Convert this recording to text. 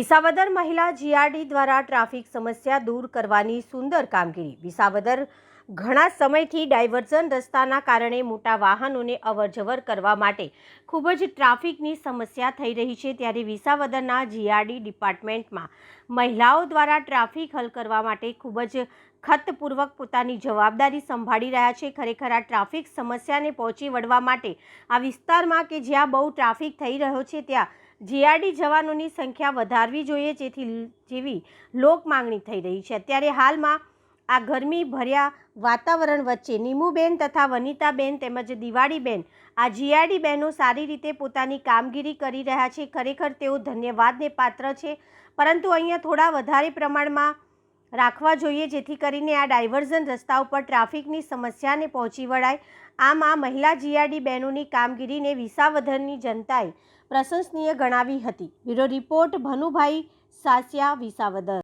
વિસાવદર મહિલા જીઆરડી દ્વારા ટ્રાફિક સમસ્યા દૂર કરવાની સુંદર કામગીરી. વિસાવદર ઘણા સમયથી ડાયવર્ઝન રસ્તાના કારણે મોટા વાહનોને અવરજવર કરવા માટે ખૂબ જ ટ્રાફિકની સમસ્યા થઈ રહી છે. ત્યારે વિસાવદરના જીઆરડી ડિપાર્ટમેન્ટમાં મહિલાઓ દ્વારા ટ્રાફિક હલ કરવા માટે ખૂબ જ ખતપૂર્વક પોતાની જવાબદારી સંભાળી રહ્યા છે. ખરેખર આ ટ્રાફિક સમસ્યાને પહોંચી વળવા માટે આ વિસ્તારમાં કે જ્યાં બહુ ટ્રાફિક થઈ રહ્યો છે, ત્યાં જીઆરડી જવાનોની સંખ્યા વધારવી જોઈએ, જેથી જેવી લોક માંગણી થઈ રહી છે. અત્યારે હાલમાં આ ગરમી ભર્યા વાતાવરણ વચ્ચે નીમુબેન તથા વનિતાબેન તેમજ દિવાળીબેન આ જીઆરડી બહેનો સારી રીતે પોતાની કામગીરી કરી રહ્યા છે. ખરેખર તેઓ ધન્યવાદને પાત્ર છે, પરંતુ અહીંયા થોડા વધારે પ્રમાણમાં રાખવા જોઈએ, જેથી કરીને આ ડાયવર્ઝન રસ્તા ઉપર ટ્રાફિકની સમસ્યાને પહોંચી વળાય. આમ આ મહિલા જીઆરડી બહેનોની કામગીરીને વિસાવધનની જનતાએ પ્રશંસનીય ગણાવી હતી. Bureau report, Bhanubhai Sasiya, Visavadar.